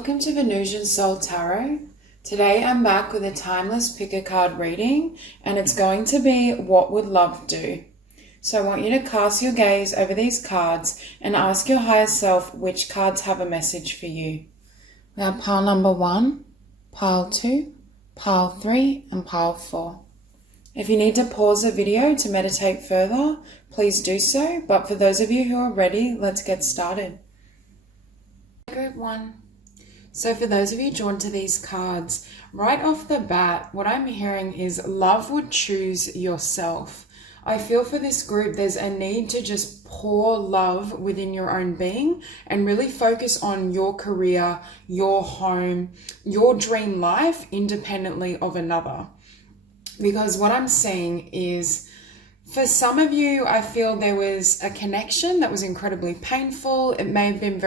Welcome to Venusian Soul Tarot. Today I'm back with a timeless pick a card reading, and it's going to be What Would Love Do? So I want you to cast your gaze over these cards and ask your higher self which cards have a message for you. We have pile number 1, pile 2, pile 3 and pile 4. If you need to pause the video to meditate further, please do so, but for those of you who are ready, let's get started. Group 1. So for those of you drawn to these cards, right off the bat, what I'm hearing is love would choose yourself. I feel for this group, there's a need to just pour love within your own being and really focus on your career, your home, your dream life independently of another. Because what I'm seeing is, for some of you, I feel there was a connection that was incredibly painful. It may have been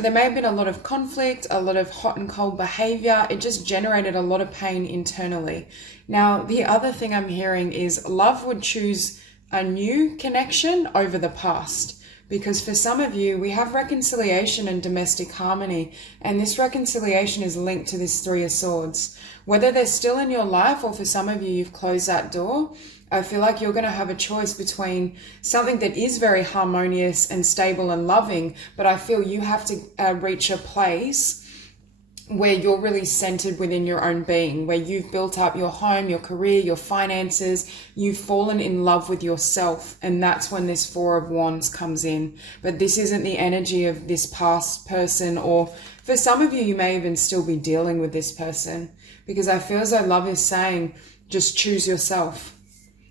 there may have been a lot of conflict, a lot of hot and cold behavior. It just generated a lot of pain internally. Now, the other thing I'm hearing is love would choose a new connection over the past. Because for some of you, we have reconciliation and domestic harmony, and this reconciliation is linked to this Three of Swords. Whether they're still in your life or for some of you, you've closed that door, I feel like you're going to have a choice between something that is very harmonious and stable and loving, but I feel you have to reach a place where you're really centered within your own being, where you've built up your home, your career, your finances, you've fallen in love with yourself, and that's when this Four of Wands comes in. But this isn't the energy of this past person, or for some of you, you may even still be dealing with this person, because I feel as though love is saying, just choose yourself.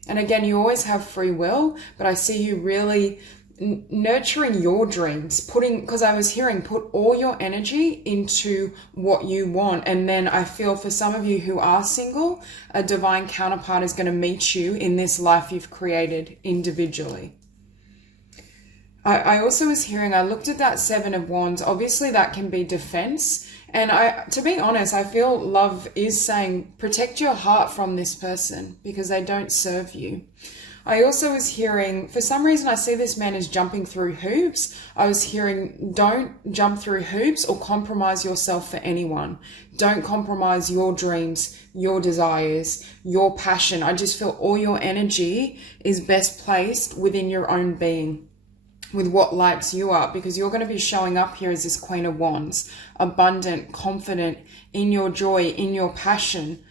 And again, you always have free will, but I see you really nurturing your dreams, because I was hearing put all your energy into what you want. And then I feel for some of you who are single, a divine counterpart is going to meet you in this life you've created individually. I also was hearing, I looked at that Seven of Wands. Obviously that can be defense. And to be honest, I feel love is saying, protect your heart from this person because they don't serve you. I also was hearing, for some reason, I see this man is jumping through hoops. I was hearing, don't jump through hoops or compromise yourself for anyone. Don't compromise your dreams, your desires, your passion. I just feel all your energy is best placed within your own being, with what lights you up, because you're going to be showing up here as this Queen of Wands, abundant, confident in your joy, in your passion.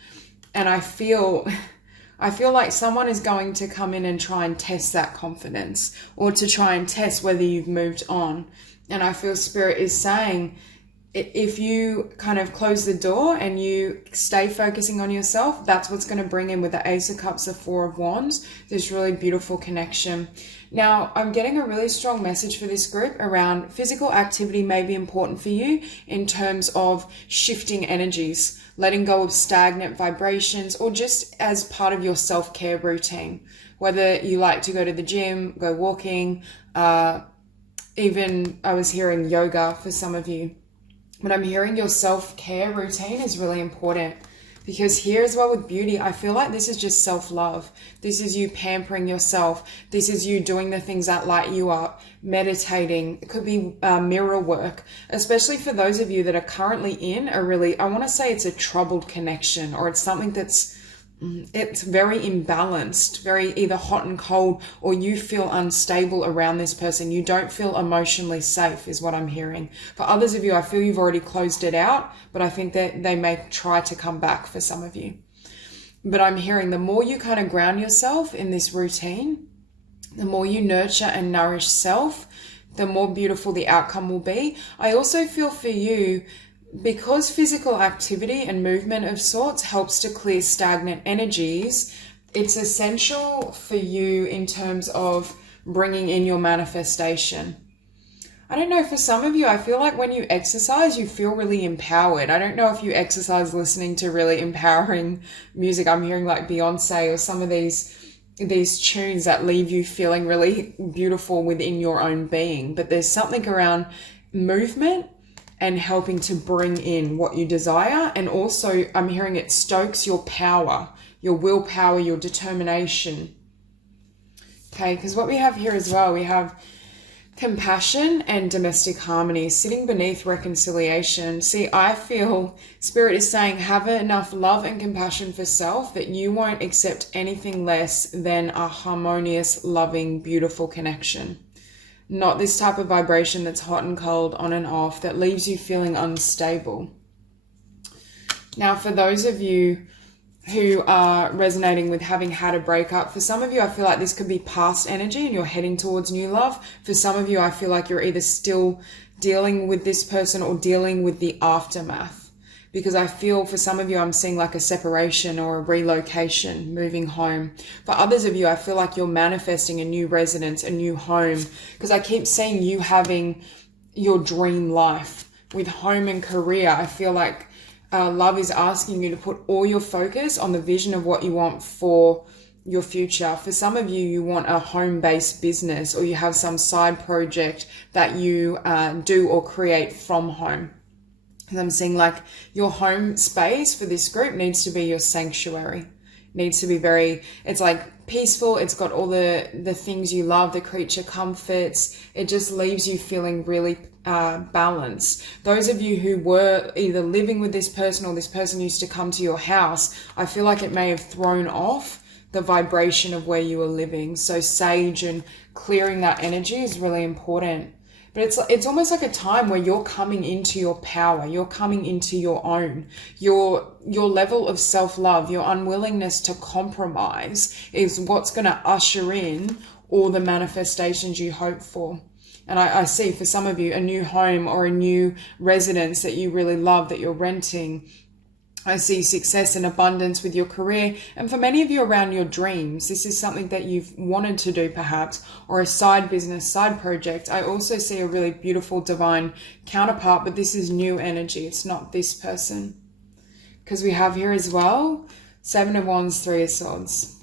And I feel like someone is going to come in and try and test that confidence, or to try and test whether you've moved on. And I feel Spirit is saying, if you kind of close the door and you stay focusing on yourself, that's what's going to bring in with the Ace of Cups, the Four of Wands, this really beautiful connection. Now, I'm getting a really strong message for this group around physical activity may be important for you in terms of shifting energies, letting go of stagnant vibrations, or just as part of your self-care routine. Whether you like to go to the gym, go walking, even I was hearing yoga for some of you. But I'm hearing your self-care routine is really important, because here as well with beauty, I feel like this is just self-love. This is you pampering yourself. This is you doing the things that light you up, meditating. It could be mirror work, especially for those of you that are currently in a really, I want to say it's a troubled connection, or it's something it's very imbalanced, very either hot and cold, or you feel unstable around this person. You don't feel emotionally safe is what I'm hearing. For others of you, I feel you've already closed it out, but I think that they may try to come back for some of you. But I'm hearing the more you kind of ground yourself in this routine, the more you nurture and nourish self, the more beautiful the outcome will be. I also feel for you, because physical activity and movement of sorts helps to clear stagnant energies, it's essential for you in terms of bringing in your manifestation. I don't know, for some of you, I feel like when you exercise, you feel really empowered. I don't know if you exercise listening to really empowering music. I'm hearing like Beyonce or some of these tunes that leave you feeling really beautiful within your own being. But there's something around movement and helping to bring in what you desire. And also I'm hearing it stokes your power, your willpower, your determination. Okay, because what we have here as well, we have compassion and domestic harmony sitting beneath reconciliation. See, I feel Spirit is saying have enough love and compassion for self that you won't accept anything less than a harmonious, loving, beautiful connection. Not this type of vibration that's hot and cold, on and off, that leaves you feeling unstable. Now, for those of you who are resonating with having had a breakup, for some of you, I feel like this could be past energy and you're heading towards new love. For some of you, I feel like you're either still dealing with this person or dealing with the aftermath. Because I feel for some of you, I'm seeing like a separation or a relocation, moving home. For others of you, I feel like you're manifesting a new residence, a new home. Because I keep seeing you having your dream life. With home and career, I feel like love is asking you to put all your focus on the vision of what you want for your future. For some of you, you want a home-based business, or you have some side project that you do or create from home. And I'm seeing like your home space for this group needs to be your sanctuary. Needs to be it's like peaceful. It's got all the things you love, the creature comforts. It just leaves you feeling really balance. Those of you who were either living with this person or this person used to come to your house, I feel like it may have thrown off the vibration of where you were living. So sage and clearing that energy is really important. But it's almost like a time where you're coming into your power, you're coming into your own. Your level of self-love, your unwillingness to compromise is what's going to usher in all the manifestations you hope for. And I see for some of you, a new home or a new residence that you really love that you're renting. I see success and abundance with your career. And for many of you around your dreams, this is something that you've wanted to do perhaps, or a side business, side project. I also see a really beautiful divine counterpart, but this is new energy. It's not this person. Because we have here as well, 7 of Wands, 3 of Swords.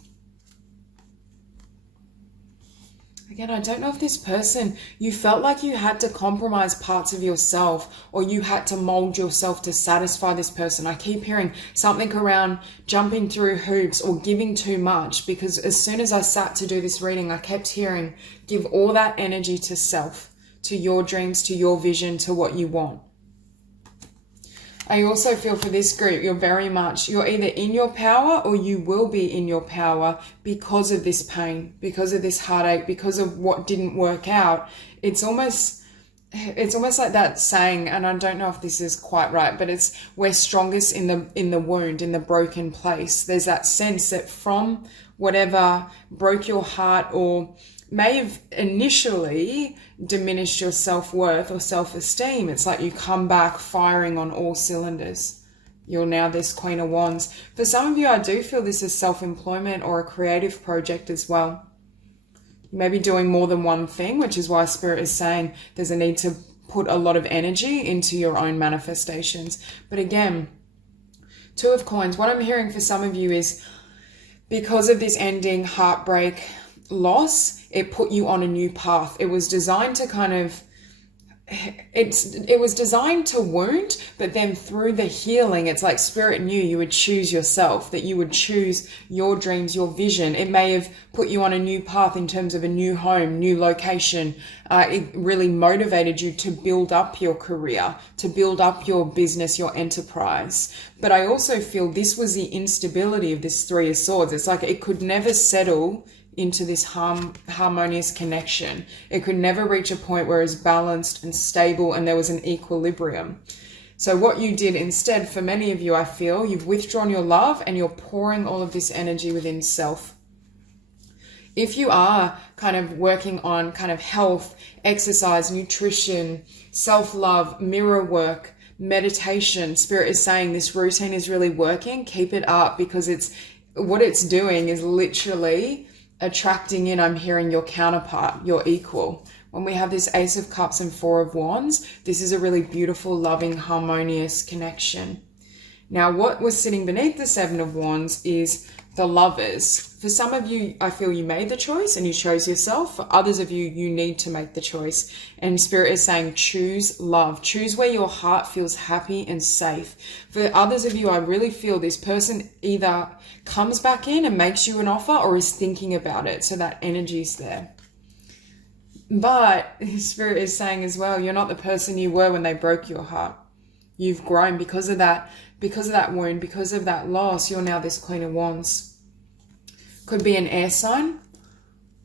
Again, I don't know if this person, you felt like you had to compromise parts of yourself, or you had to mold yourself to satisfy this person. I keep hearing something around jumping through hoops or giving too much, because as soon as I sat to do this reading, I kept hearing, give all that energy to self, to your dreams, to your vision, to what you want. I also feel for this group, you're either in your power or you will be in your power because of this pain, because of this heartache, because of what didn't work out. It's almost like that saying, and I don't know if this is quite right, but it's we're strongest in the wound, in the broken place. There's that sense that from whatever broke your heart or may have initially diminished your self-worth or self-esteem, it's like you come back firing on all cylinders. You're now this Queen of Wands. For some of you, I do feel this is self-employment or a creative project as well. You may be doing more than one thing, which is why Spirit is saying there's a need to put a lot of energy into your own manifestations. But again, 2 of Coins, what I'm hearing for some of you is because of this ending, heartbreak, loss, it put you on a new path. It was designed to it was designed to wound, but then through the healing, it's like Spirit knew you would choose yourself, that you would choose your dreams, your vision. It may have put you on a new path in terms of a new home, new location. It really motivated you to build up your career, to build up your business, your enterprise. But I also feel this was the instability of this 3 of Swords. It's like it could never settle into this harmonious connection. It could never reach a point where it's balanced and stable and there was an equilibrium. So what you did instead, for many of you, I feel, you've withdrawn your love and you're pouring all of this energy within self. If you are kind of working on kind of health, exercise, nutrition, self-love, mirror work, meditation, Spirit is saying this routine is really working. Keep it up, because what it's doing is literally attracting in, I'm hearing, your counterpart, your equal. When we have this Ace of Cups and 4 of Wands, this is a really beautiful, loving, harmonious connection. Now, what was sitting beneath the 7 of Wands is the Lovers. For some of you, I feel you made the choice and you chose yourself. For others of you, you need to make the choice. And Spirit is saying, choose love. Choose where your heart feels happy and safe. For others of you, I really feel this person either comes back in and makes you an offer or is thinking about it. So that energy's there. But Spirit is saying as well, you're not the person you were when they broke your heart. You've grown because of that wound, because of that loss. You're now this Queen of Wands. Could be an air sign,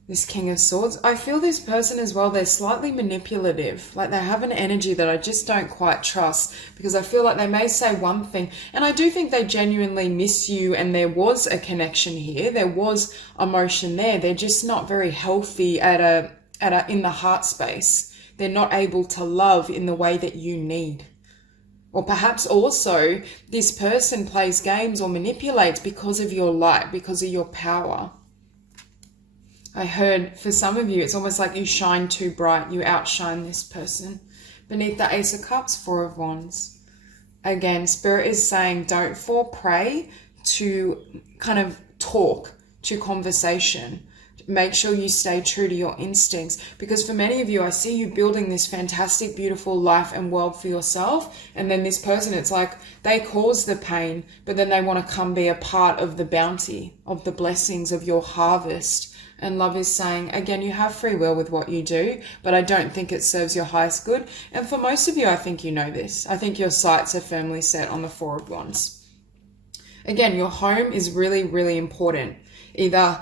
this King of Swords. I feel this person as well, they're slightly manipulative. Like they have an energy that I just don't quite trust, because I feel like they may say one thing, and I do think they genuinely miss you, and there was a connection here. There was emotion there. They're just not very healthy in the heart space. They're not able to love in the way that you need. Or perhaps also this person plays games or manipulates because of your light, because of your power. I heard for some of you, it's almost like you shine too bright. You outshine this person. Beneath the Ace of Cups, Four of Wands. Again, Spirit is saying don't fall prey to kind of talk, to conversation. Make sure you stay true to your instincts, because for many of you, I see you building this fantastic, beautiful life and world for yourself. And then this person, it's like they cause the pain, but then they want to come be a part of the bounty, of the blessings of your harvest. And love is saying, again, you have free will with what you do, but I don't think it serves your highest good. And for most of you, I think you know this. I think your sights are firmly set on the Four of Wands. Again, your home is really, really important. Either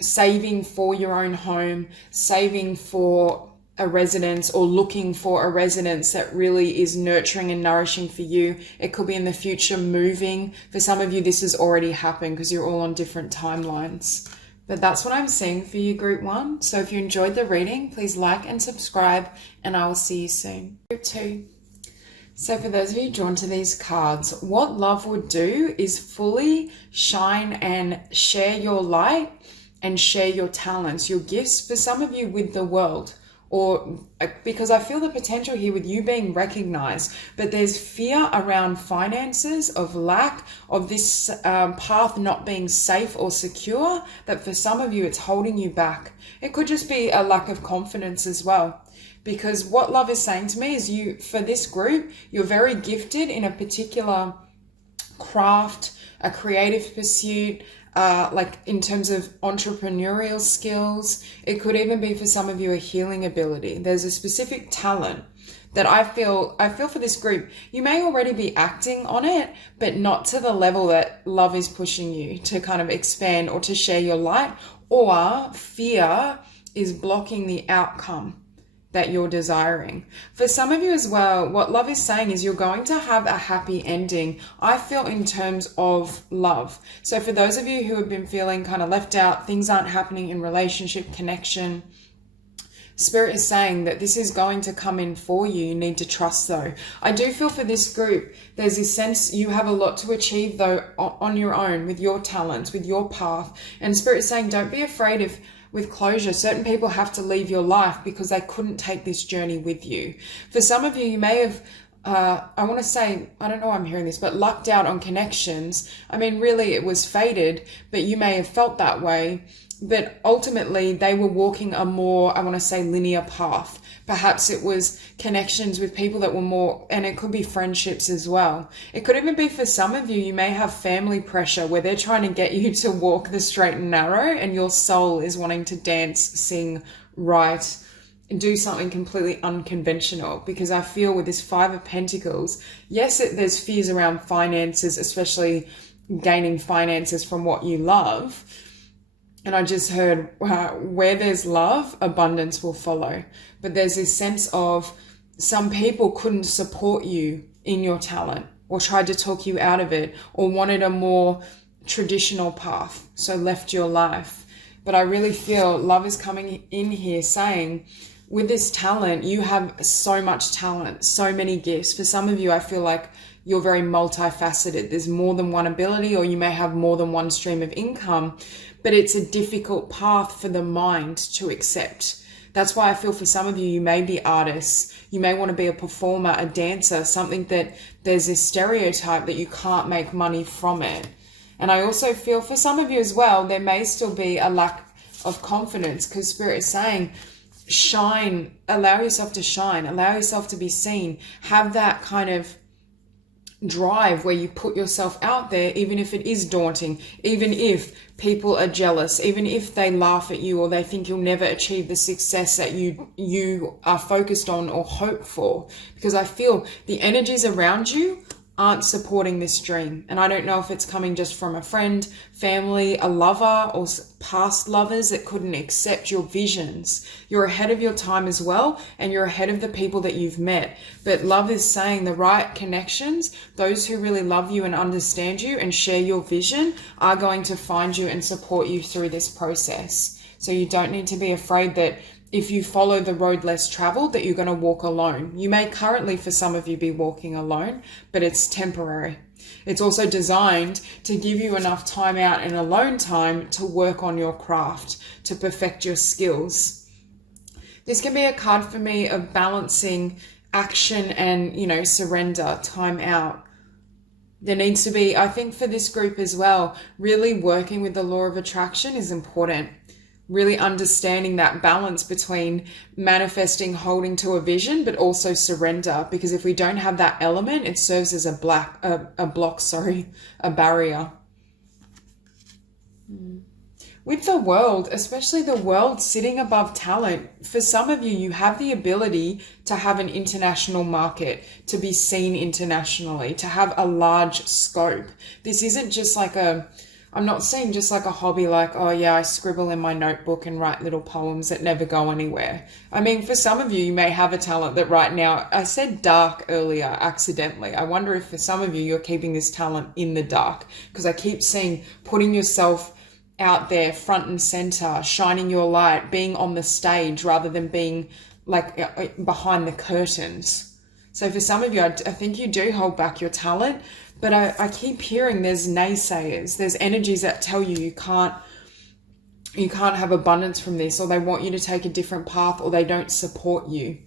saving for your own home, saving for a residence, or looking for a residence that really is nurturing and nourishing for you. It could be in the future moving. For some of you, this has already happened because you're all on different timelines. But that's what I'm seeing for you, Group 1. So if you enjoyed the reading, please like and subscribe, and I will see you soon. Group 2. So for those of you drawn to these cards, what love would do is fully shine and share your light and share your talents, your gifts, for some of you, with the world. Or because I feel the potential here with you being recognized, but there's fear around finances, of lack, of this path not being safe or secure, that for some of you it's holding you back. It could just be a lack of confidence as well. Because what love is saying to me is you, for this group, you're very gifted in a particular craft, a creative pursuit, like in terms of entrepreneurial skills. It could even be for some of you a healing ability. There's a specific talent that I feel for this group. You may already be acting on it, but not to the level that love is pushing you to kind of expand or to share your light, or fear is blocking the outcome that you're desiring. For some of you as well, what love is saying is you're going to have a happy ending, I feel, in terms of love. So for those of you who have been feeling kind of left out, things aren't happening in relationship, connection, Spirit is saying that this is going to come in for you. You need to trust though. I do feel for this group, there's this sense you have a lot to achieve though on your own, with your talents, with your path. And Spirit is saying don't be afraid of with closure. Certain people have to leave your life because they couldn't take this journey with you. For some of you, you may have, I want to say, I don't know why I'm hearing this, but lucked out on connections. I mean, really it was fated, but you may have felt that way. But ultimately they were walking a more, I want to say, linear path. Perhaps it was connections with people that were more, and it could be friendships as well. It could even be for some of you, you may have family pressure where they're trying to get you to walk the straight and narrow, and your soul is wanting to dance, sing, write, do something completely unconventional. Because I feel with this Five of Pentacles, yes, there's fears around finances, especially gaining finances from what you love. And I just heard, where there's love, abundance will follow. But there's this sense of some people couldn't support you in your talent, or tried to talk you out of it, or wanted a more traditional path, so left your life. But I really feel love is coming in here saying, with this talent, you have so much talent, so many gifts. For some of you, I feel like you're very multifaceted. There's more than one ability, or you may have more than one stream of income, but it's a difficult path for the mind to accept. That's why I feel for some of you, you may be artists, you may want to be a performer, a dancer, something that there's this stereotype that you can't make money from it. And I also feel for some of you as well, there may still be a lack of confidence, because Spirit is saying, shine, allow yourself to shine, allow yourself to be seen, have that kind of drive where you put yourself out there, even if it is daunting, even if people are jealous, even if they laugh at you or they think you'll never achieve the success that you are focused on or hope for. Because I feel the energies around you aren't supporting this dream. And I don't know if it's coming just from a friend, family, a lover, or past lovers that couldn't accept your visions. You're ahead of your time as well, and you're ahead of the people that you've met. But love is saying the right connections, those who really love you and understand you and share your vision, are going to find you and support you through this process. So you don't need to be afraid that if you follow the road less traveled, that you're going to walk alone. You may currently, for some of you, be walking alone, but it's temporary. It's also designed to give you enough time out and alone time to work on your craft, to perfect your skills. This can be a card for me of balancing action and, surrender, time out. There needs to be, I think for this group as well, really working with the law of attraction is important. Really understanding that balance between manifesting, holding to a vision, but also surrender. Because if we don't have that element, it serves as a barrier. With the world, especially the world sitting above talent, for some of you, you have the ability to have an international market, to be seen internationally, to have a large scope. This isn't just like I'm not seeing just like a hobby, like, oh yeah, I scribble in my notebook and write little poems that never go anywhere. I mean, for some of you, you may have a talent that right now, I said dark earlier accidentally. I wonder if for some of you, you're keeping this talent in the dark, because I keep seeing putting yourself out there front and center, shining your light, being on the stage rather than being like behind the curtains. So for some of you, I think you do hold back your talent. But I keep hearing there's naysayers. There's energies that tell you you can't have abundance from this, or they want you to take a different path, or they don't support you.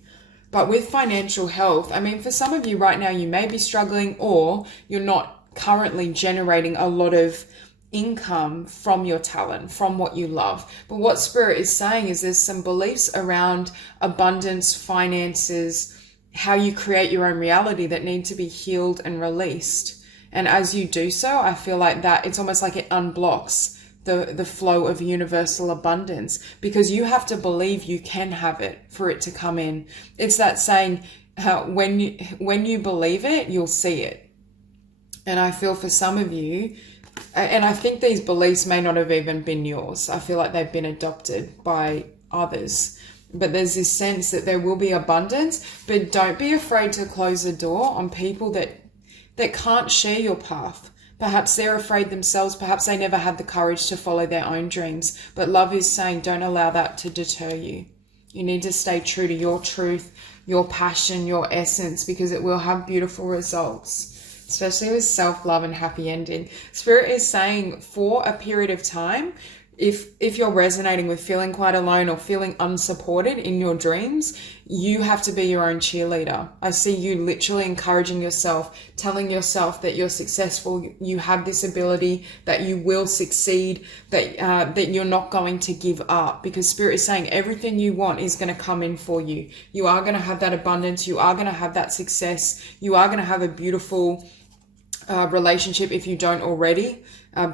But with financial health, I mean, for some of you right now, you may be struggling, or you're not currently generating a lot of income from your talent, from what you love. But what Spirit is saying is there's some beliefs around abundance, finances, how you create your own reality that need to be healed and released. And as you do so, I feel like that it's almost like it unblocks the flow of universal abundance, because you have to believe you can have it for it to come in. It's that saying, when you believe it, you'll see it. And I feel for some of you, and I think these beliefs may not have even been yours. I feel like they've been adopted by others. But there's this sense that there will be abundance, but don't be afraid to close the door on people that can't share your path. Perhaps they're afraid themselves. Perhaps they never had the courage to follow their own dreams. But love is saying, don't allow that to deter you. You need to stay true to your truth, your passion, your essence, because it will have beautiful results, especially with self-love and happy ending. Spirit is saying for a period of time, if you're resonating with feeling quite alone or feeling unsupported in your dreams, you have to be your own cheerleader. I see you literally encouraging yourself, telling yourself that you're successful, you have this ability, that you will succeed, that you're not going to give up, because Spirit is saying everything you want is going to come in for you. You are going to have that abundance. You are going to have that success. You are going to have a beautiful relationship if you don't already.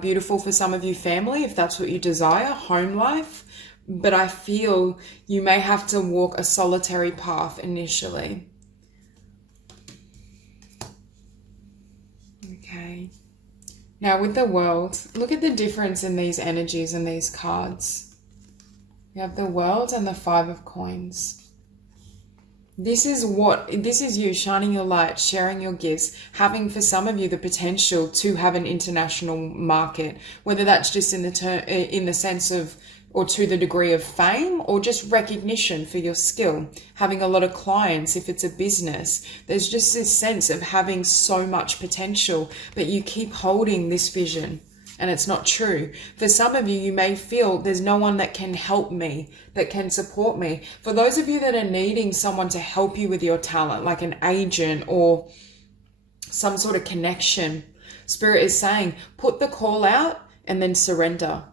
Beautiful for some of you, family, if that's what you desire, home life. But I feel you may have to walk a solitary path initially. Okay. Now with the world, look at the difference in these energies and these cards. You have the world and the 5 of coins. This is you shining your light, sharing your gifts, having for some of you the potential to have an international market, whether that's just in the sense of, or to the degree of fame, or just recognition for your skill, having a lot of clients if it's a business. There's just this sense of having so much potential, but you keep holding this vision. And it's not true. For some of you, you may feel there's no one that can help me, that can support me. For those of you that are needing someone to help you with your talent, like an agent or some sort of connection, Spirit is saying, put the call out and then surrender.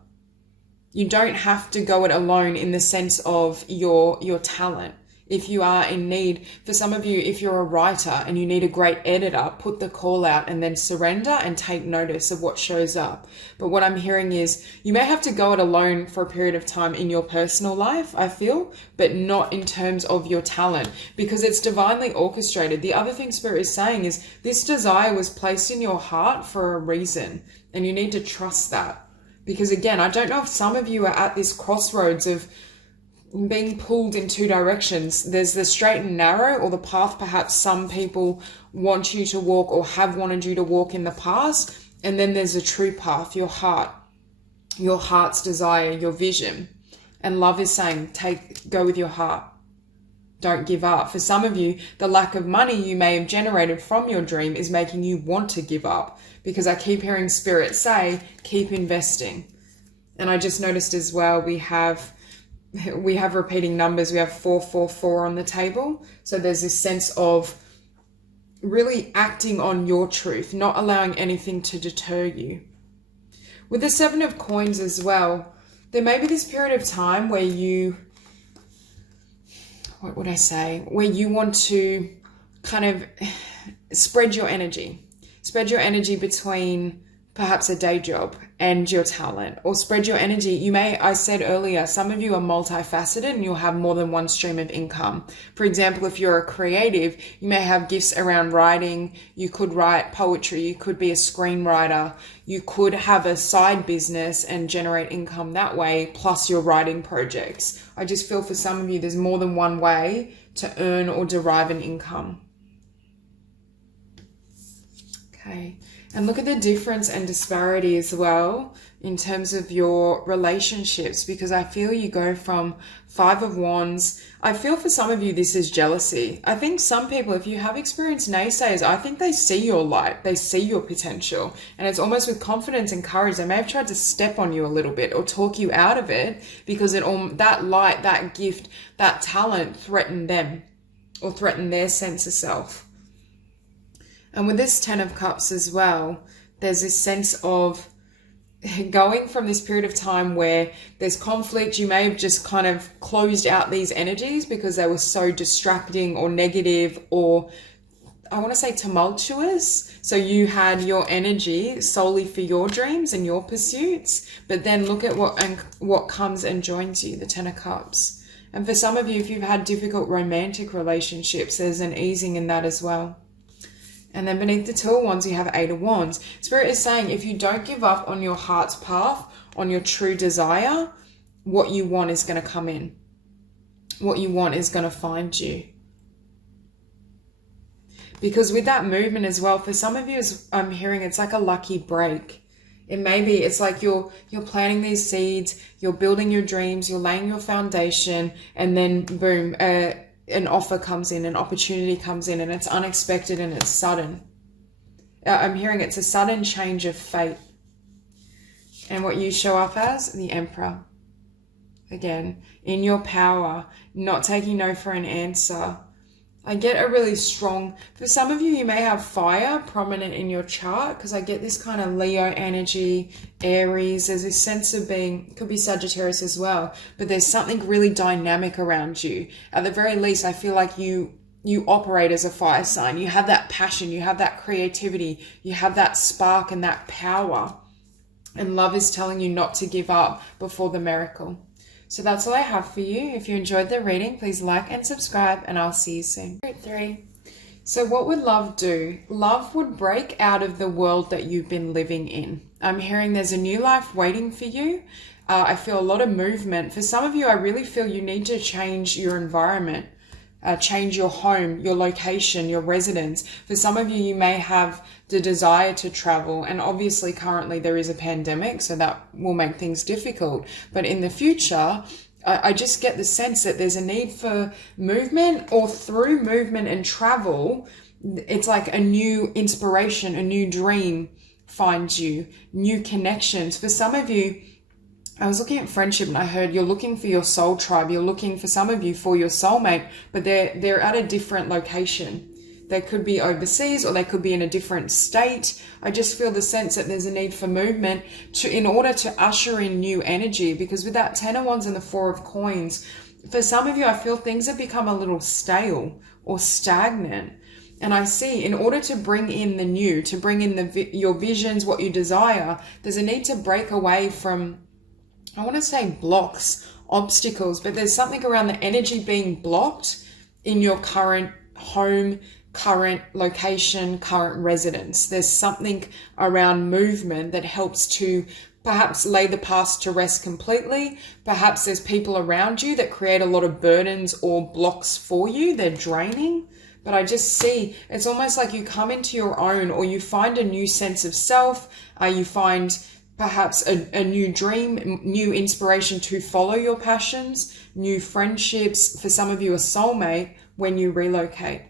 You don't have to go it alone in the sense of your talent. If you are in need, for some of you, if you're a writer and you need a great editor, put the call out and then surrender and take notice of what shows up. But what I'm hearing is you may have to go it alone for a period of time in your personal life, I feel, but not in terms of your talent, because it's divinely orchestrated. The other thing Spirit is saying is this desire was placed in your heart for a reason, and you need to trust that. Because again, I don't know if some of you are at this crossroads of being pulled in two directions. There's the straight and narrow, or the path perhaps some people want you to walk or have wanted you to walk in the past. And then there's a true path, your heart, your heart's desire, your vision. And love is saying, go with your heart. Don't give up. For some of you, the lack of money you may have generated from your dream is making you want to give up, because I keep hearing Spirit say, keep investing. And I just noticed as well, we have repeating numbers. We have 444 on the table. So there's this sense of really acting on your truth, not allowing anything to deter you. With the 7 of coins as well, there may be this period of time where where you want to kind of spread your energy between perhaps a day job and your talent, or spread your energy. I said earlier, some of you are multifaceted and you'll have more than one stream of income. For example, if you're a creative, you may have gifts around writing. You could write poetry. You could be a screenwriter. You could have a side business and generate income that way, plus your writing projects. I just feel for some of you, there's more than one way to earn or derive an income. Okay. And look at the difference and disparity as well in terms of your relationships, because I feel you go from 5 of Wands. I feel for some of you, this is jealousy. I think some people, if you have experienced naysayers, I think they see your light, they see your potential, and it's almost with confidence and courage. They may have tried to step on you a little bit or talk you out of it, because that light, that gift, that talent threatened them or threatened their sense of self. And with this 10 of Cups as well, there's this sense of going from this period of time where there's conflict. You may have just kind of closed out these energies because they were so distracting or negative, or I want to say tumultuous. So you had your energy solely for your dreams and your pursuits, but then look at what comes and joins you, the 10 of Cups. And for some of you, if you've had difficult romantic relationships, there's an easing in that as well. And then beneath the 2 of Wands, you have 8 of Wands. Spirit is saying, if you don't give up on your heart's path, on your true desire, what you want is going to come in. What you want is going to find you. Because with that movement as well, for some of you, as I'm hearing, it's like a lucky break. It's like you're planting these seeds, you're building your dreams, you're laying your foundation, and then boom, an offer comes in, an opportunity comes in, and it's unexpected and it's sudden. I'm hearing it's a sudden change of fate. And what you show up as, the Emperor. Again, in your power, not taking no for an answer. I get a really strong, for some of you, you may have fire prominent in your chart, because I get this kind of Leo energy, Aries. There's this sense of being, could be Sagittarius as well, but there's something really dynamic around you. At the very least, I feel like you operate as a fire sign. You have that passion, you have that creativity, you have that spark and that power. And love is telling you not to give up before the miracle. So that's all I have for you. If you enjoyed the reading, please like and subscribe, and I'll see you soon. 3. So what would love do? Love would break out of the world that you've been living in. I'm hearing there's a new life waiting for you. I feel a lot of movement. For some of you, I really feel you need to change your environment. Change your home, your location, your residence. For some of you, you may have the desire to travel, and obviously currently there is a pandemic, so that will make things difficult. But in the future, I just get the sense that there's a need for movement, or through movement and travel, it's like a new inspiration, a new dream finds you, new connections. For some of you, I was looking at friendship and I heard you're looking for your soul tribe. You're looking, for some of you, for your soulmate, but they're at a different location. They could be overseas, or they could be in a different state. I just feel the sense that there's a need for movement in order to usher in new energy, because with that 10 of Wands and the 4 of Coins, For some of you, I feel things have become a little stale or stagnant. And I see in order to bring in the new, to bring in your visions, what you desire, there's a need to break away from, I want to say blocks, obstacles, but there's something around the energy being blocked in your current home, current location, current residence. There's something around movement that helps to perhaps lay the past to rest completely. Perhaps there's people around you that create a lot of burdens or blocks for you. They're draining. But I just see it's almost like you come into your own, or you find a new sense of self. You find perhaps a new dream, new inspiration to follow your passions, new friendships. For some of you, a soulmate when you relocate.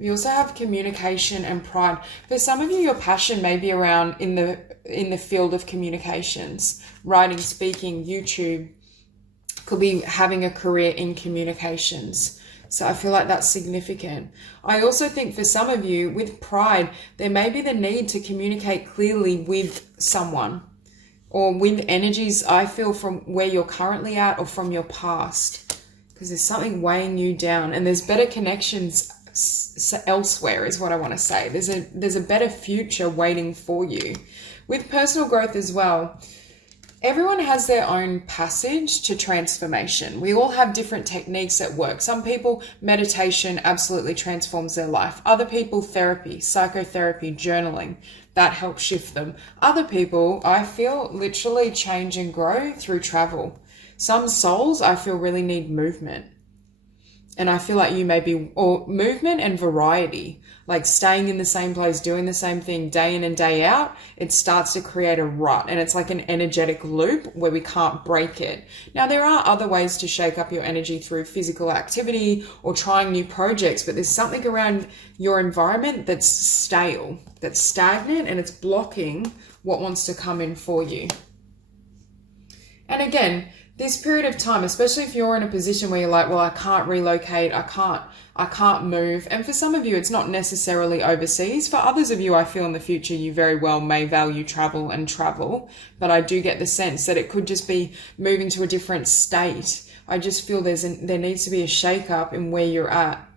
We also have communication and pride. For some of you, your passion may be around in the field of communications, writing, speaking, YouTube. Could be having a career in communications. So I feel like that's significant. I also think for some of you with pride, there may be the need to communicate clearly with someone or with energies, I feel, from where you're currently at or from your past, because there's something weighing you down and there's better connections elsewhere is what I want to say. There's a better future waiting for you. With personal growth as well, everyone has their own passage to transformation. We all have different techniques that work. Some people, meditation absolutely transforms their life. Other people, therapy, psychotherapy, journaling, that helps shift them. Other people, I feel, literally change and grow through travel. Some souls, I feel, really need movement. And I feel like you may be, or movement and variety, like staying in the same place, doing the same thing day in and day out. It starts to create a rut, and it's like an energetic loop where we can't break it. Now, there are other ways to shake up your energy through physical activity or trying new projects, but there's something around your environment that's stale, that's stagnant, and it's blocking what wants to come in for you. And again, this period of time, especially if you're in a position where you're like, well, I can't relocate, I can't move. And for some of you, it's not necessarily overseas. For others of you, I feel in the future, you very well may value travel. But I do get the sense that it could just be moving to a different state. I just feel there needs to be a shake up in where you're at.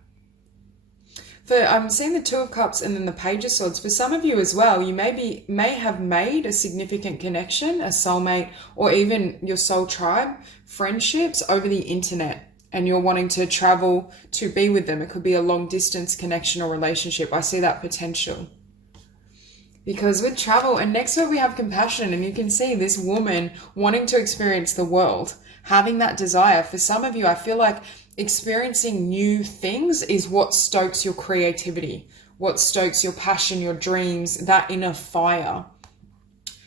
I'm seeing the Two of Cups and then the Page of Swords. For some of you as well, you may have made a significant connection, a soulmate, or even your soul tribe, friendships over the internet, and you're wanting to travel to be with them. It could be a long distance connection or relationship. I see that potential. Because with travel, and next to it we have compassion, and you can see this woman wanting to experience the world, having that desire. For some of you, I feel like experiencing new things is what stokes your creativity, what stokes your passion, your dreams, that inner fire.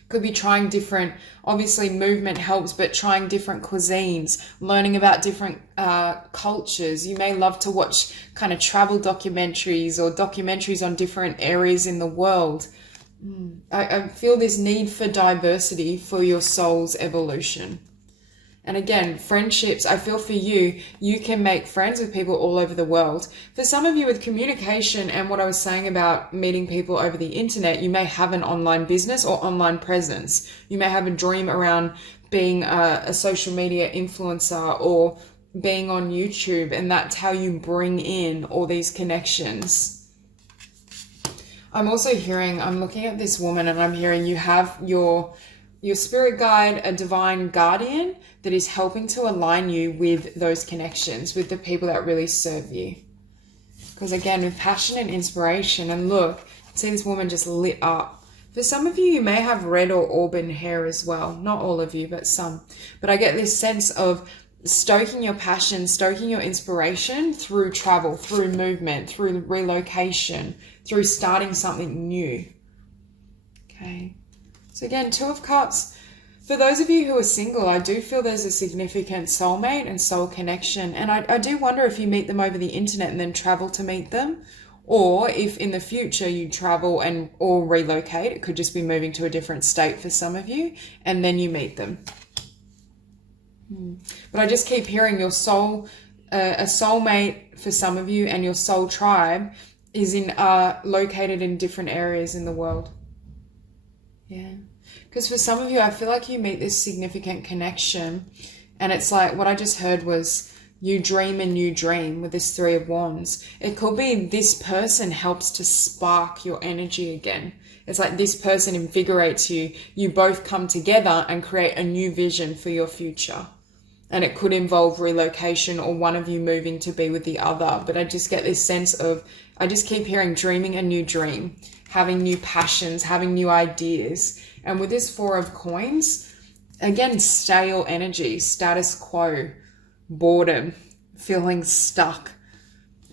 Could be trying different, obviously movement helps, but trying different cuisines, learning about different cultures. You may love to watch kind of travel documentaries or documentaries on different areas in the world. I feel this need for diversity for your soul's evolution. And again, friendships, I feel for you, you can make friends with people all over the world. For some of you with communication and what I was saying about meeting people over the internet, you may have an online business or online presence. You may have a dream around being a social media influencer or being on YouTube, and that's how you bring in all these connections. I'm also hearing, I'm looking at this woman and I'm hearing you have your spirit guide, a divine guardian that is helping to align you with those connections, with the people that really serve you. Because again, with passion and inspiration, and look, see this woman just lit up. For some of you, you may have red or auburn hair as well. Not all of you, but some. But I get this sense of stoking your passion, stoking your inspiration through travel, through movement, through relocation, through starting something new. Okay. So again, Two of Cups. For those of you who are single, I do feel there's a significant soulmate and soul connection. And I do wonder if you meet them over the internet and then travel to meet them, or if in the future you travel or relocate. It could just be moving to a different state for some of you, and then you meet them. But I just keep hearing your soul, a soulmate for some of you, and your soul tribe is located in different areas in the world. Yeah. Because for some of you, I feel like you meet this significant connection And it's like what I just heard was you dream and you dream with this Three of Wands. It could be this person helps to spark your energy again. It's like this person invigorates you. You both come together and create a new vision for your future. And it could involve relocation or one of you moving to be with the other. But I just get this sense of, I just keep hearing dreaming a new dream, having new passions, having new ideas. And with this Four of Coins, again, stale energy, status quo, boredom, feeling stuck.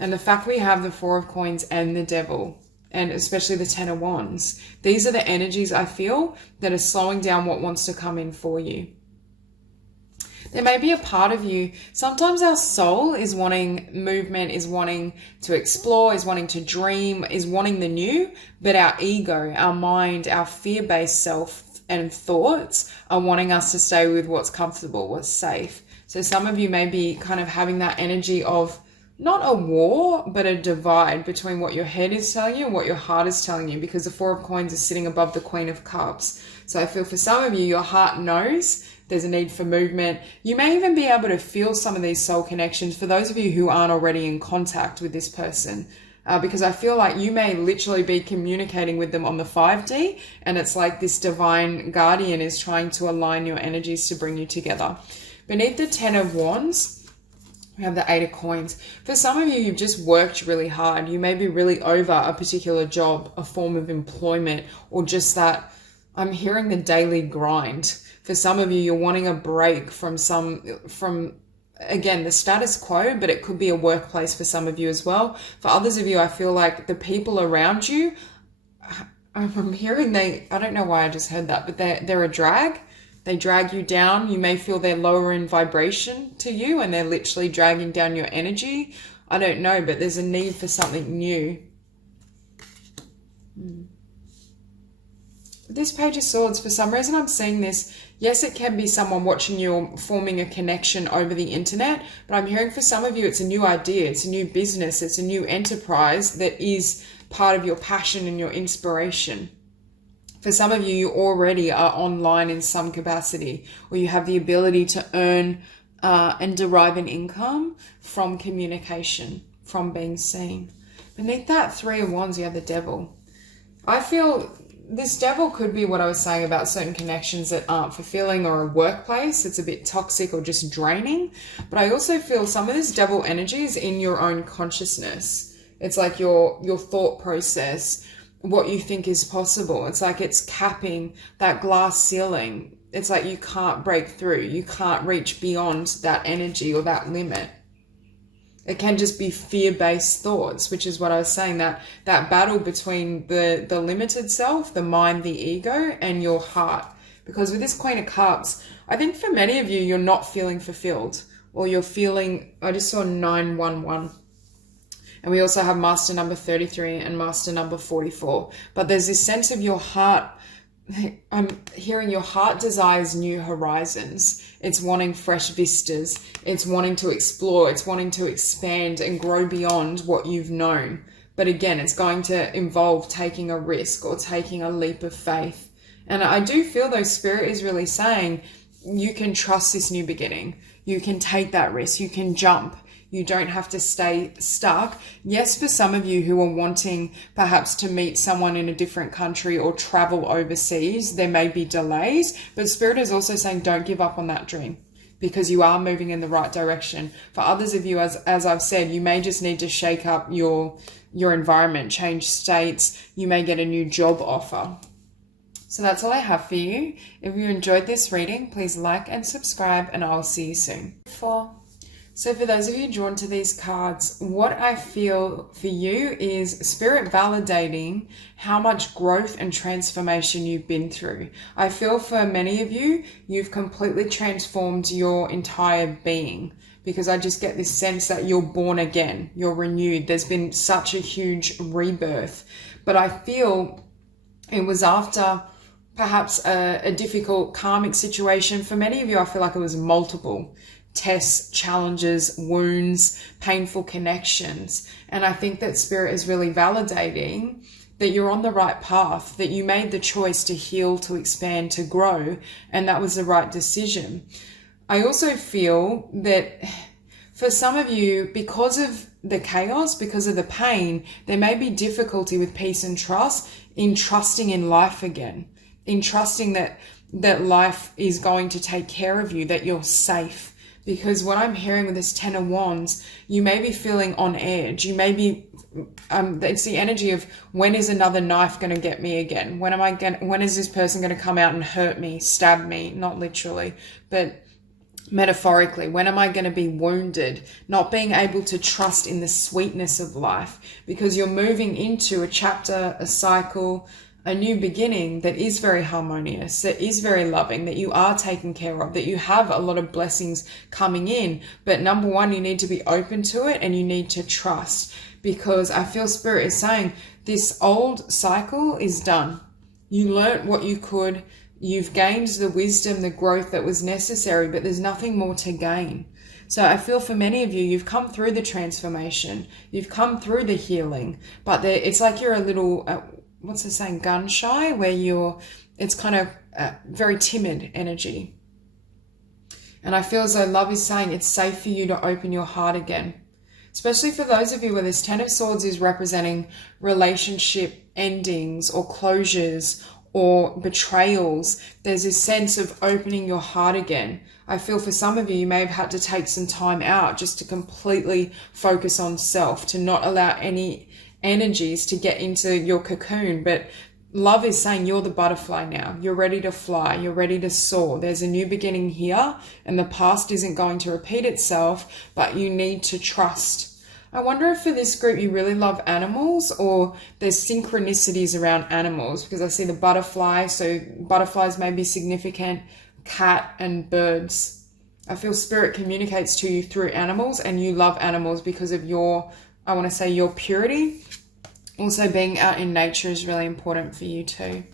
And the fact we have the Four of Coins and the Devil, and especially the Ten of Wands, these are the energies I feel that are slowing down what wants to come in for you. There may be a part of you, sometimes our soul is wanting movement, is wanting to explore, is wanting to dream, is wanting the new, but our ego, our mind, our fear-based self and thoughts are wanting us to stay with what's comfortable, what's safe. So some of you may be kind of having that energy of not a war, but a divide between what your head is telling you and what your heart is telling you, because the Four of Coins is sitting above the Queen of Cups. So I feel for some of you, your heart knows there's a need for movement. You may even be able to feel some of these soul connections for those of you who aren't already in contact with this person. Because I feel like you may literally be communicating with them on the 5D, and it's like this divine guardian is trying to align your energies to bring you together. Beneath the Ten of Wands, we have the Eight of Coins. For some of you, you've just worked really hard. You may be really over a particular job, a form of employment, or just that, I'm hearing the daily grind. For some of you, you're wanting a break from again, the status quo, but it could be a workplace for some of you as well. For others of you, I feel like the people around you, I'm hearing I don't know why I just heard that, but they're a drag. They drag you down. You may feel they're lower in vibration to you and they're literally dragging down your energy. I don't know, but there's a need for something new. This Page of Swords, for some reason I'm seeing this. Yes, it can be someone watching you or forming a connection over the internet, but I'm hearing for some of you it's a new idea, it's a new business, it's a new enterprise that is part of your passion and your inspiration. For some of you, you already are online in some capacity, or you have the ability to earn and derive an income from communication, from being seen. Beneath that Three of Wands, you have the Devil. I feel this Devil could be what I was saying about certain connections that aren't fulfilling, or a workplace it's a bit toxic or just draining. But I also feel some of this Devil energy is in your own consciousness. It's like your thought process, what you think is possible. It's like it's capping that glass ceiling. It's like you can't break through. You can't reach beyond that energy or that limit. It can just be fear-based thoughts, which is what I was saying, that battle between the limited self, the mind, the ego, and your heart. Because with this Queen of Cups, I think for many of you, you're not feeling fulfilled, or you're feeling, I just saw 911. And we also have Master number 33 and Master number 44. But there's this sense of your heart. I'm hearing your heart desires new horizons. It's wanting fresh vistas. It's wanting to explore. It's wanting to expand and grow beyond what you've known. But again, it's going to involve taking a risk or taking a leap of faith. And I do feel though Spirit is really saying you can trust this new beginning. You can take that risk. You can jump. You don't have to stay stuck. Yes, for some of you who are wanting perhaps to meet someone in a different country or travel overseas, there may be delays, but Spirit is also saying don't give up on that dream, because you are moving in the right direction. For others of you, as I've said, you may just need to shake up your environment, change states. You may get a new job offer. So that's all I have for you. If you enjoyed this reading, please like and subscribe, and I'll see you soon. So for those of you drawn to these cards, what I feel for you is Spirit validating how much growth and transformation you've been through. I feel for many of you, you've completely transformed your entire being, because I just get this sense that you're born again, you're renewed. There's been such a huge rebirth. But I feel it was after perhaps a difficult karmic situation. For many of you, I feel like it was multiple tests, challenges, wounds, painful connections. And I think that Spirit is really validating that you're on the right path, that you made the choice to heal, to expand, to grow, and that was the right decision. I also feel that for some of you, because of the chaos, because of the pain, there may be difficulty with peace and trust in trusting in life again, in trusting that life is going to take care of you, that you're safe. Because what I'm hearing with this Ten of Wands, you may be feeling on edge. You may be, it's the energy of, when is another knife going to get me again? When is this person going to come out and hurt me, stab me? Not literally, but metaphorically. When am I going to be wounded? Not being able to trust in the sweetness of life, because you're moving into a chapter, a cycle, a new beginning that is very harmonious, that is very loving, that you are taken care of, that you have a lot of blessings coming in. But number one, you need to be open to it, and you need to trust, because I feel Spirit is saying this old cycle is done. You learnt what you could. You've gained the wisdom, the growth that was necessary, but there's nothing more to gain. So I feel for many of you, you've come through the transformation, you've come through the healing, but it's like you're a little, what's the saying, gun shy, where it's kind of very timid energy. And I feel as though love is saying it's safe for you to open your heart again. Especially for those of you where this Ten of Swords is representing relationship endings or closures or betrayals. There's this sense of opening your heart again. I feel for some of you, you may have had to take some time out just to completely focus on self, to not allow any energies to get into your cocoon. But love is saying you're the butterfly now. You're ready to fly. You're ready to soar. There's a new beginning here, and the past isn't going to repeat itself, but you need to trust. I wonder if for this group you really love animals, or there's synchronicities around animals, because I see the butterfly, so butterflies may be significant, cat and birds. I feel Spirit communicates to you through animals, and you love animals because of your, I want to say, your purity. Also being out in nature is really important for you too.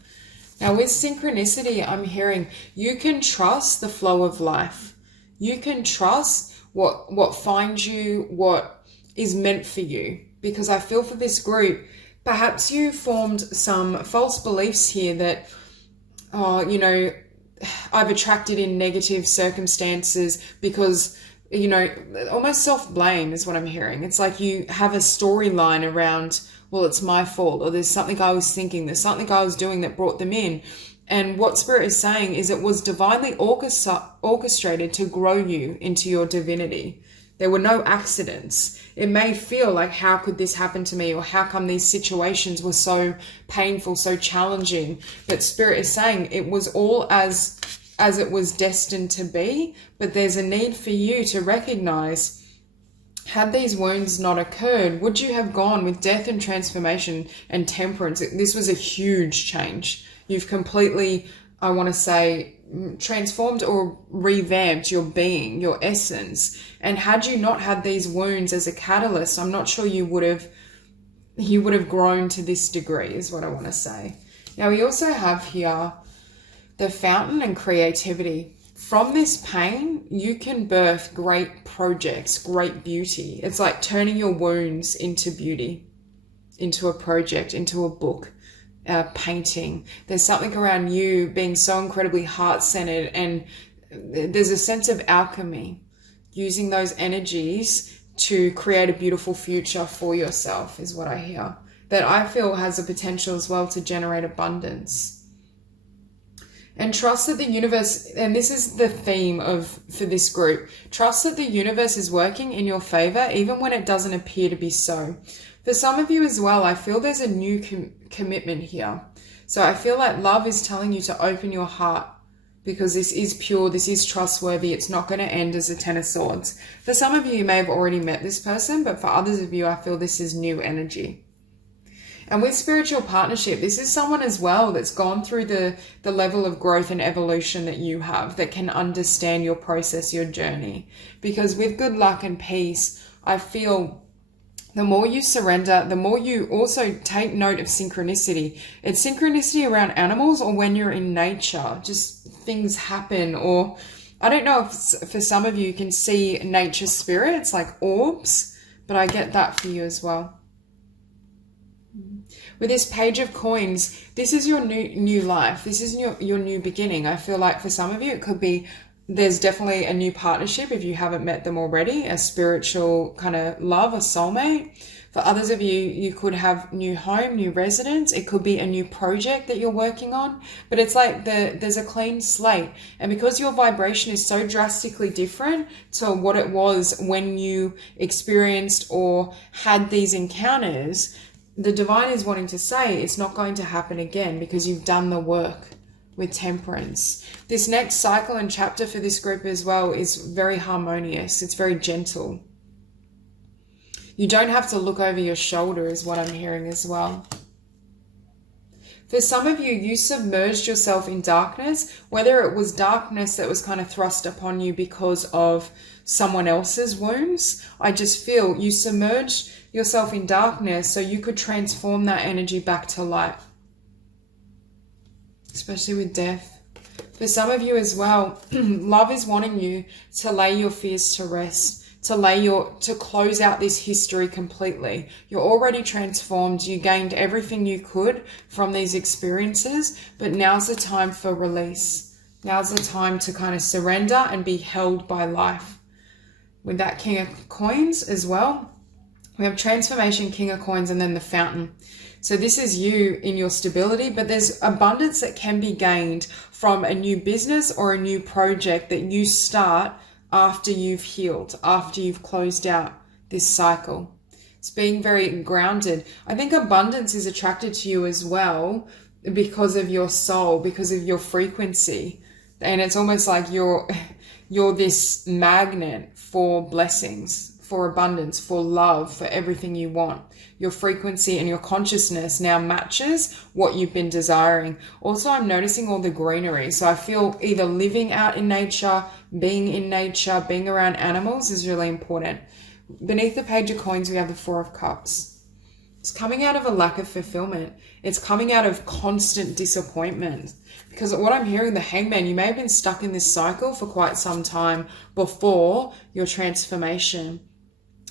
Now with synchronicity, I'm hearing you can trust the flow of life. You can trust what finds you, what is meant for you. Because I feel for this group, perhaps you formed some false beliefs here that, I've attracted in negative circumstances because, almost self-blame is what I'm hearing. It's like you have a storyline around, well, it's my fault, or there's something I was thinking, there's something I was doing that brought them in. And what Spirit is saying is it was divinely orchestrated to grow you into your divinity. There were no accidents. It may feel like, how could this happen to me? Or how come these situations were so painful, so challenging? But Spirit is saying it was all as it was destined to be. But there's a need for you to recognize, had these wounds not occurred, would you have gone with death and transformation and temperance? This was a huge change. You've completely, I want to say, transformed or revamped your being, your essence. And had you not had these wounds as a catalyst, I'm not sure you would have grown to this degree, is what I want to say. Now we also have here the fountain and creativity. From this pain, you can birth great projects, great beauty. It's like turning your wounds into beauty, into a project, into a book. Painting. There's something around you being so incredibly heart-centered, and there's a sense of alchemy, using those energies to create a beautiful future for yourself is what I hear. That I feel has the potential as well to generate abundance. And trust that the universe, and this is the theme for this group, trust that the universe is working in your favor even when it doesn't appear to be so. For some of you as well, I feel there's a new commitment here. So I feel like love is telling you to open your heart, because this is pure, this is trustworthy, it's not going to end as a Ten of Swords. For some of you, you may have already met this person, but for others of you, I feel this is new energy. And with spiritual partnership, this is someone as well that's gone through the level of growth and evolution that you have, that can understand your process, your journey. Because with good luck and peace, I feel the more you surrender, the more you also take note of synchronicity. It's synchronicity around animals, or when you're in nature, just things happen. Or I don't know if for some of you can see nature spirits like orbs, but I get that for you as well. With this Page of Coins, this is your new life. This is your new beginning. I feel like for some of you, it could be there's definitely a new partnership if you haven't met them already, a spiritual kind of love, a soulmate. For others of you, you could have new home, new residence. It could be a new project that you're working on, but it's like there's a clean slate. And because your vibration is so drastically different to what it was when you experienced or had these encounters, the divine is wanting to say it's not going to happen again because you've done the work with Temperance. This next cycle and chapter for this group as well is very harmonious. It's very gentle. You don't have to look over your shoulder is what I'm hearing as well. For some of you, you submerged yourself in darkness, whether it was darkness that was kind of thrust upon you because of someone else's wounds. I just feel you submerged yourself in darkness so you could transform that energy back to light, especially with death. For some of you as well, love is wanting you to lay your fears to rest, to close out this history completely. You're already transformed. You gained everything you could from these experiences, but now's the time for release. Now's the time to kind of surrender and be held by life. With that King of Coins as well, we have Transformation, King of Coins, and then the Fountain. So this is you in your stability, but there's abundance that can be gained from a new business or a new project that you start after you've healed, after you've closed out this cycle. It's being very grounded. I think abundance is attracted to you as well because of your soul, because of your frequency. And it's almost like you're this magnet for blessings, for abundance, for love, for everything you want. Your frequency and your consciousness now matches what you've been desiring. Also, I'm noticing all the greenery. So I feel either living out in nature, being around animals is really important. Beneath the Page of Coins, we have the Four of Cups. It's coming out of a lack of fulfillment. It's coming out of constant disappointment. Because what I'm hearing, the Hangman, you may have been stuck in this cycle for quite some time before your transformation.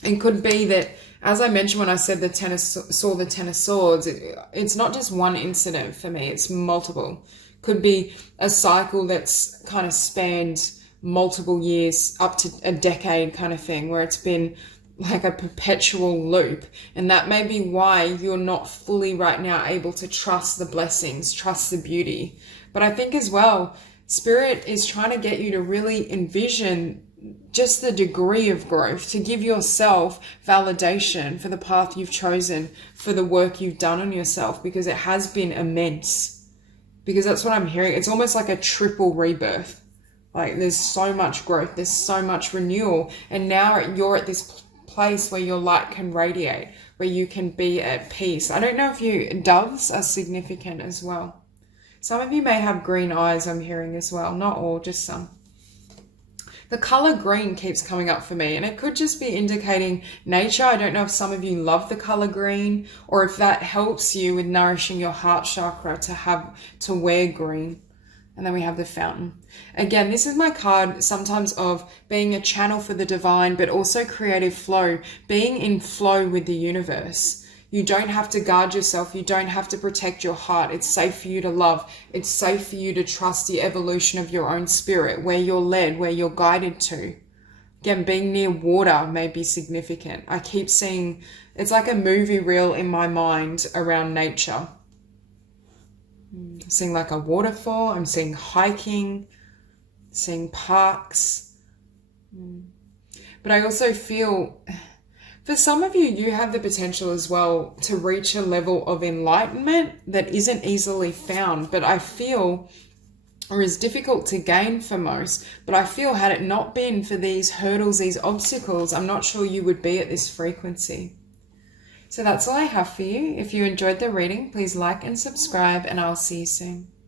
It could be that, as I mentioned when I said saw the Ten of Swords, it's not just one incident for me, it's multiple. Could be a cycle that's kind of spanned multiple years, up to a decade kind of thing, where it's been like a perpetual loop. And that may be why you're not fully right now able to trust the blessings, trust the beauty. But I think as well, Spirit is trying to get you to really envision just the degree of growth, to give yourself validation for the path you've chosen, for the work you've done on yourself, because it has been immense. Because that's what I'm hearing. It's almost like a triple rebirth. Like there's so much growth, there's so much renewal. And now you're at this place where your light can radiate, where you can be at peace. I don't know if doves are significant as well. Some of you may have green eyes, I'm hearing as well. Not all, just some. The color green keeps coming up for me, and it could just be indicating nature. I don't know if some of you love the color green, or if that helps you with nourishing your heart chakra to wear green. And then we have the Fountain. Again, this is my card sometimes of being a channel for the divine, but also creative flow, being in flow with the universe. You don't have to guard yourself. You don't have to protect your heart. It's safe for you to love. It's safe for you to trust the evolution of your own spirit, where you're led, where you're guided to. Again, being near water may be significant. I keep seeing, it's like a movie reel in my mind around nature. I'm seeing like a waterfall. I'm seeing hiking, seeing parks. But I also feel, for some of you, you have the potential as well to reach a level of enlightenment that isn't easily found, but I feel, or is difficult to gain for most, but I feel had it not been for these hurdles, these obstacles, I'm not sure you would be at this frequency. So that's all I have for you. If you enjoyed the reading, please like and subscribe, and I'll see you soon.